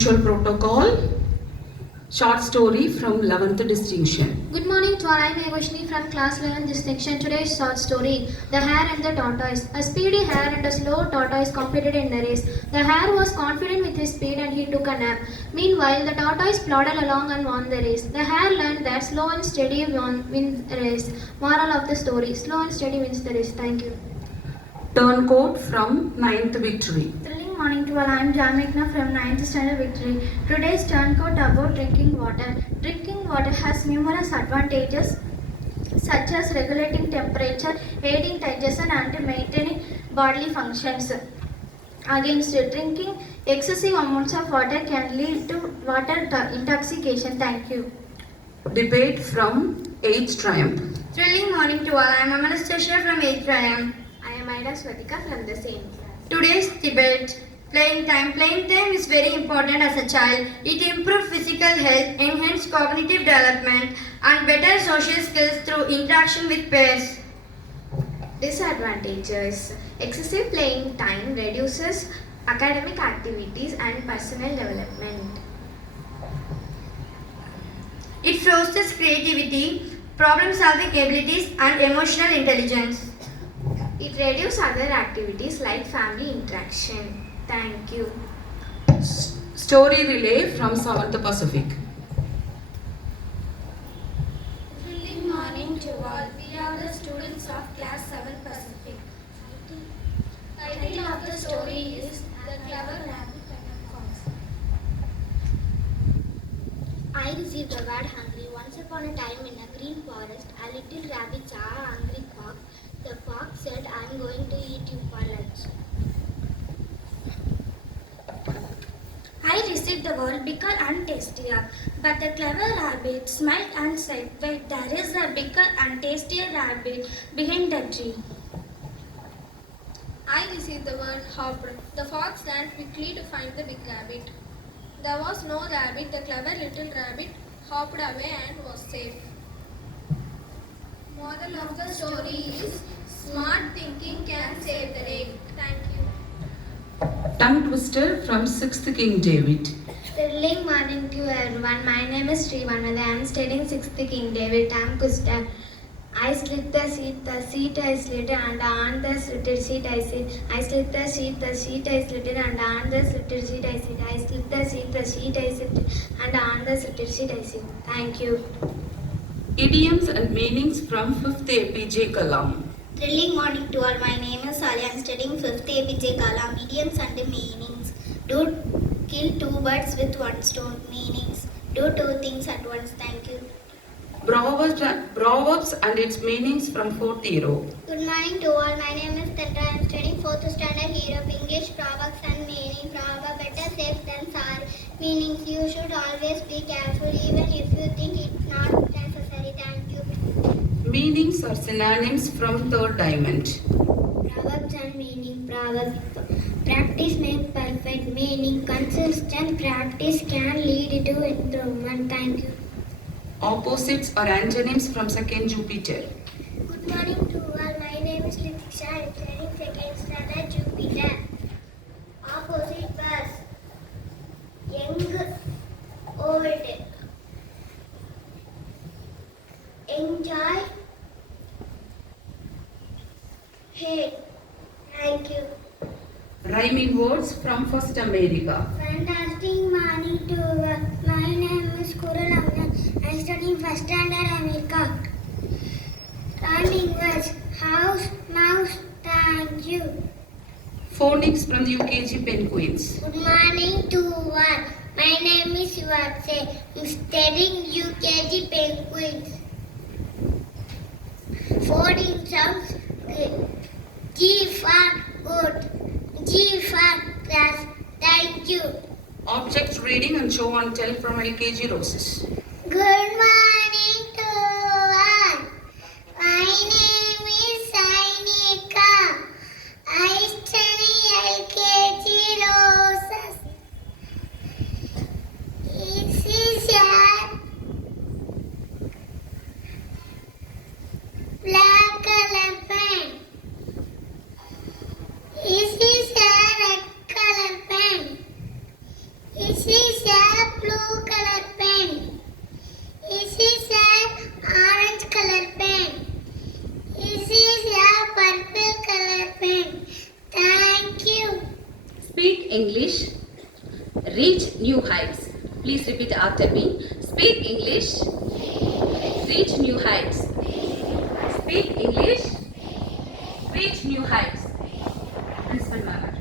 Protocol. Short story from 11th distinction. Good morning to all. I am Ayashni from class 11 distinction. Today's short story, The Hare and the Tortoise. A speedy hare and a slow tortoise competed in the race. The hare was confident with his speed and he took a nap. Meanwhile, the tortoise plodded along and won the race. The hare learned that slow and steady wins the race. Moral of the story, slow and steady wins the race. Thank you. Turncoat from 9th victory. Thrilling morning to all. I am Jamikna from 9th standard victory. Today's turncoat about drinking water. Drinking water has numerous advantages such as regulating temperature, aiding digestion and maintaining bodily functions. Against drinking excessive amounts of water can lead to water intoxication. Thank you. Debate from 8th triumph. Thrilling morning to all. I am Anastasia from 8th triumph. I am Ida Swatika from the same class. Today's debate. Playing time. Playing time is very important as a child. It improves physical health, enhances cognitive development, and better social skills through interaction with peers. Disadvantages. Excessive playing time reduces academic activities and personal development. It fosters creativity, problem-solving abilities, and emotional intelligence. It reduces other activities like family interaction. Thank you. Story relay from 7th Pacific. Good morning to all. We are the students of class 7 Pacific. Title of the story is The Clever Rabbit and the Fox. I received the word hungry. Once upon a time in a green forest, a little rabbit saw a hungry fox. The fox said, I am going to eat you for lunch. I received the word bicker and tastier, but the clever rabbit smiled and said, wait, there is a bicker and tastier rabbit behind the tree. I received the word hopper. The fox ran quickly to find the big rabbit. There was no rabbit. The clever little rabbit hopped away and was safe. Moral of the story is smart thinking can save the day. Thank you. Tongue twister from 6th King David. Thrilling morning to everyone. My name is Srivanada. I am studying 6th King David. I am Kusta. I slit the seat I slitted, and on the slitted seat I sit. I slit the seat I slitted, and on the slitted seat I sit. I slit the seat I sit, and on the slitted seat I sit. Thank you. Idioms and meanings from 5th APJ Kalam. Thrilling morning to all. My name is Ali. I am studying 5th APJ Kalam. Idioms and meanings. Do kill two birds with one stone. Meanings. Do two things at once. Thank you. Proverbs and its meanings from 4th Hero. Good morning to all. My name is Tantra. I am studying 4th standard Hero of English. Proverbs and meaning. Proverb better safe than sorry. Meanings. You should always be careful even if you think it's not necessary. Thank you. Meanings are synonyms from 3rd diamond. Proverbs and meaning. Proverbs. Practice makes perfect. Meaning. Consistent practice can lead to improvement. Thank you. Opposites are antonyms from 2nd Jupiter. Good morning to all. My name is Letitia. I am studying 2nd standard Jupiter. Opposite was young, old. Enjoy, hate. Thank you. Rhyming words from 1st America. Fantastic morning to all. My name is Kural. I am studying 1st standard America. Rhyming words. House, mouse. Thank you. Phonics from the UKG Penguins. Good morning to all. My name is Vatse. I am studying UKG Penguins. Folding sounds. G for good. G for class. Thank you. Object reading and show and tell from LKG Roses. Good morning to all. My name is Sainika. I study LKG Roses. This is a black elephant. This is a red color pen. This is is a blue color pen. This is a orange color pen. This is a purple color pen. Thank you. Speak English. Reach new heights. Please repeat after me. Speak English. Reach new heights. Speak English. Reach new heights. Principal Ma'am.